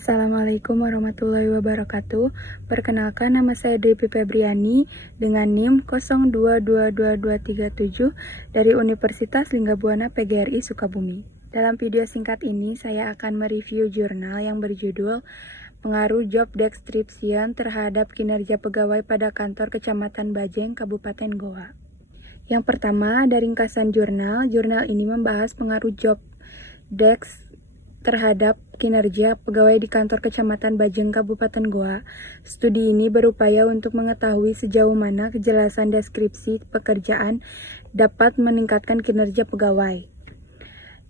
Assalamualaikum warahmatullahi wabarakatuh. Perkenalkan, nama saya Devi Febriani dengan NIM 022237 dari Universitas Linggabuana PGRI Sukabumi. Dalam video singkat ini, saya akan mereview jurnal yang berjudul Pengaruh Job Description terhadap kinerja pegawai pada kantor Kecamatan Bajeng, Kabupaten Goa. Yang pertama, ada ringkasan jurnal. Jurnal ini membahas pengaruh job desk terhadap kinerja pegawai di kantor Kecamatan Bajeng, Kabupaten Goa. Studi ini berupaya untuk mengetahui sejauh mana kejelasan deskripsi pekerjaan dapat meningkatkan kinerja pegawai.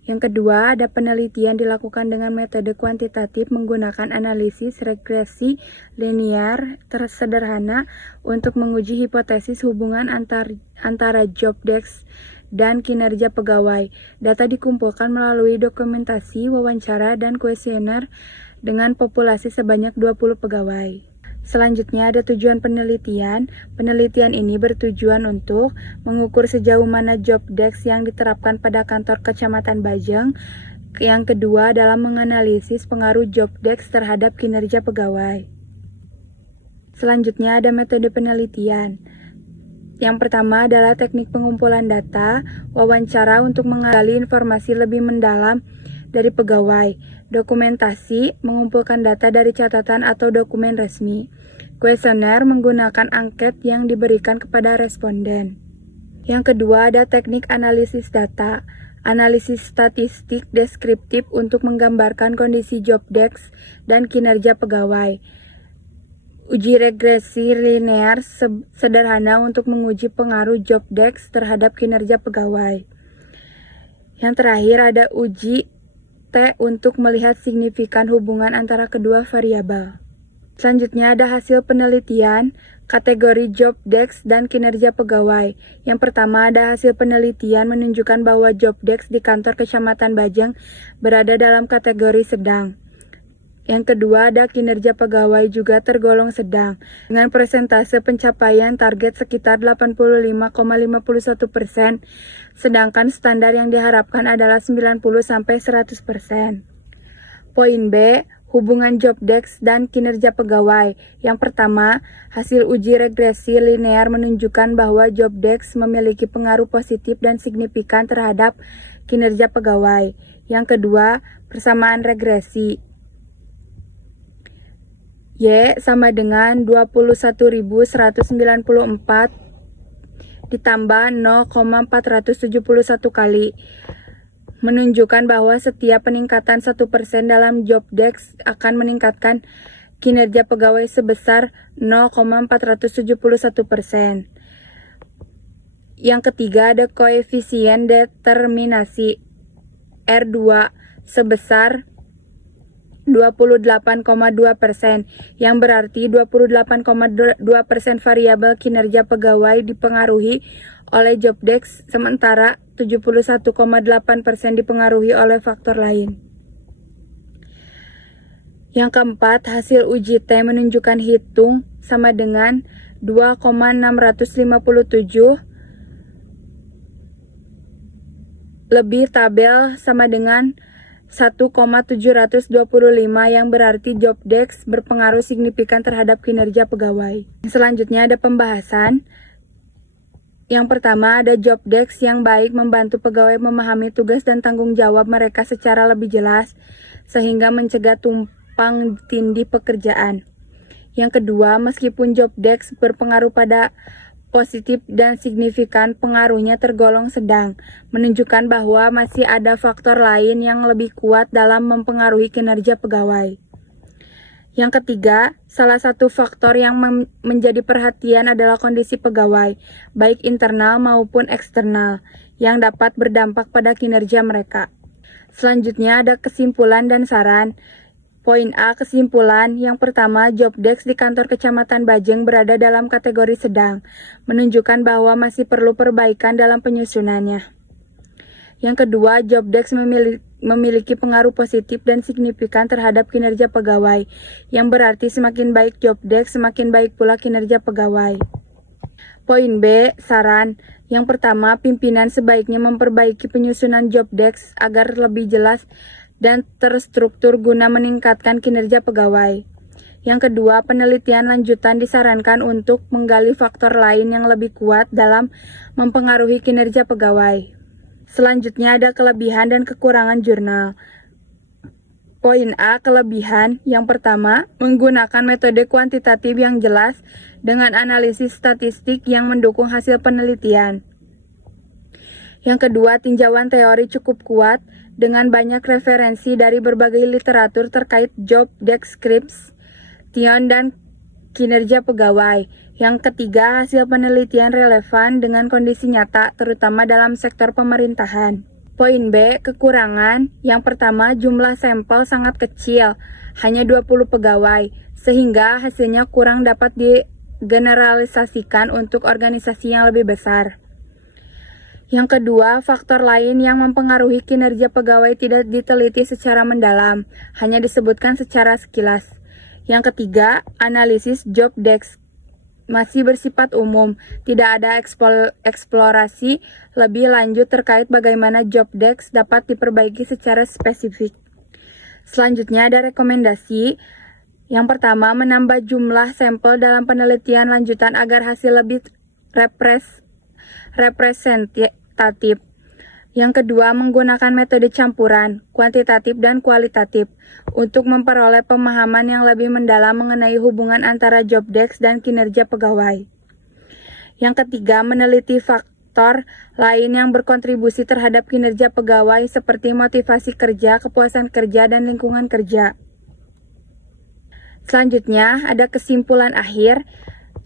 Yang kedua, ada penelitian dilakukan dengan metode kuantitatif menggunakan analisis regresi linear tersederhana untuk menguji hipotesis hubungan antara job desk dan kinerja pegawai. Data dikumpulkan melalui dokumentasi, wawancara, dan kuesioner dengan populasi sebanyak 20 pegawai. Selanjutnya ada tujuan penelitian. Penelitian ini bertujuan untuk mengukur sejauh mana job desk yang diterapkan pada kantor Kecamatan Bajeng. Yang kedua adalah menganalisis pengaruh job desk terhadap kinerja pegawai. Selanjutnya ada metode penelitian. Yang pertama adalah teknik pengumpulan data, wawancara untuk menggali informasi lebih mendalam dari pegawai, dokumentasi, mengumpulkan data dari catatan atau dokumen resmi, kuesioner menggunakan angket yang diberikan kepada responden. Yang kedua ada teknik analisis data, analisis statistik deskriptif untuk menggambarkan kondisi job desk dan kinerja pegawai. Uji regresi linear sederhana untuk menguji pengaruh job desk terhadap kinerja pegawai. Yang terakhir ada uji T untuk melihat signifikan hubungan antara kedua variabel. Selanjutnya ada hasil penelitian, kategori job desk dan kinerja pegawai. Yang pertama ada hasil penelitian menunjukkan bahwa job desk di kantor Kecamatan Bajeng berada dalam kategori sedang. Yang kedua ada kinerja pegawai juga tergolong sedang, dengan persentase pencapaian target sekitar 85,51%, sedangkan standar yang diharapkan adalah 90-100%. Poin B, hubungan job desk dan kinerja pegawai. Yang pertama, hasil uji regresi linear menunjukkan bahwa job desk memiliki pengaruh positif dan signifikan terhadap kinerja pegawai. Yang kedua, persamaan regresi. Y sama dengan 21.194 ditambah 0,471 kali. Menunjukkan bahwa setiap peningkatan 1% dalam job desk akan meningkatkan kinerja pegawai sebesar 0,471%. Yang ketiga ada koefisien determinasi R2 sebesar 28,2%, yang berarti 28,2% variabel kinerja pegawai dipengaruhi oleh job desk, sementara 71,8% dipengaruhi oleh faktor lain. Yang keempat, hasil uji T menunjukkan hitung sama dengan 2,657 lebih tabel sama dengan 1,725, yang berarti job desk berpengaruh signifikan terhadap kinerja pegawai. Selanjutnya ada pembahasan. Yang pertama ada job desk yang baik membantu pegawai memahami tugas dan tanggung jawab mereka secara lebih jelas, sehingga mencegah tumpang tindih pekerjaan. Yang kedua, meskipun job desk berpengaruh pada positif dan signifikan, pengaruhnya tergolong sedang, menunjukkan bahwa masih ada faktor lain yang lebih kuat dalam mempengaruhi kinerja pegawai. Yang ketiga, salah satu faktor yang menjadi perhatian adalah kondisi pegawai, baik internal maupun eksternal, yang dapat berdampak pada kinerja mereka. Selanjutnya ada kesimpulan dan saran. Poin A, kesimpulan. Yang pertama, job desk di kantor Kecamatan Bajeng berada dalam kategori sedang, menunjukkan bahwa masih perlu perbaikan dalam penyusunannya. Yang kedua, job desk memiliki pengaruh positif dan signifikan terhadap kinerja pegawai, yang berarti semakin baik job desk, semakin baik pula kinerja pegawai. Poin B, saran. Yang pertama, pimpinan sebaiknya memperbaiki penyusunan job desk agar lebih jelas dan terstruktur guna meningkatkan kinerja pegawai. Yang kedua, penelitian lanjutan disarankan untuk menggali faktor lain yang lebih kuat dalam mempengaruhi kinerja pegawai. Selanjutnya ada kelebihan dan kekurangan jurnal. Poin A, kelebihan. Yang pertama, menggunakan metode kuantitatif yang jelas dengan analisis statistik yang mendukung hasil penelitian. Yang kedua, tinjauan teori cukup kuat dengan banyak referensi dari berbagai literatur terkait job description dan kinerja pegawai. Yang ketiga, hasil penelitian relevan dengan kondisi nyata, terutama dalam sektor pemerintahan. Poin B, kekurangan. Yang pertama, jumlah sampel sangat kecil, hanya 20 pegawai, sehingga hasilnya kurang dapat digeneralisasikan untuk organisasi yang lebih besar. Yang kedua, faktor lain yang mempengaruhi kinerja pegawai tidak diteliti secara mendalam, hanya disebutkan secara sekilas. Yang ketiga, analisis job desk masih bersifat umum, tidak ada eksplorasi lebih lanjut terkait bagaimana job desk dapat diperbaiki secara spesifik. Selanjutnya ada rekomendasi. Yang pertama, menambah jumlah sampel dalam penelitian lanjutan agar hasil lebih representatif. Yang kedua, menggunakan metode campuran, kuantitatif dan kualitatif, untuk memperoleh pemahaman yang lebih mendalam mengenai hubungan antara job desk dan kinerja pegawai. Yang ketiga, meneliti faktor lain yang berkontribusi terhadap kinerja pegawai seperti motivasi kerja, kepuasan kerja, dan lingkungan kerja. Selanjutnya, ada kesimpulan akhir.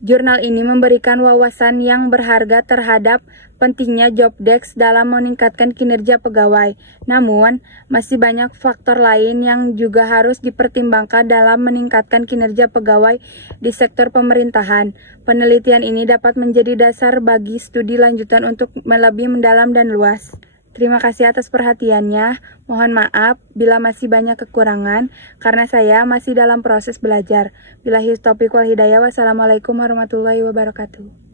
Jurnal ini memberikan wawasan yang berharga terhadap pentingnya job desk dalam meningkatkan kinerja pegawai. Namun, masih banyak faktor lain yang juga harus dipertimbangkan dalam meningkatkan kinerja pegawai di sektor pemerintahan. Penelitian ini dapat menjadi dasar bagi studi lanjutan untuk lebih mendalam dan luas. Terima kasih atas perhatiannya. Mohon maaf bila masih banyak kekurangan karena saya masih dalam proses belajar. Billahi taufiq wal hidayah. Wassalamualaikum warahmatullahi wabarakatuh.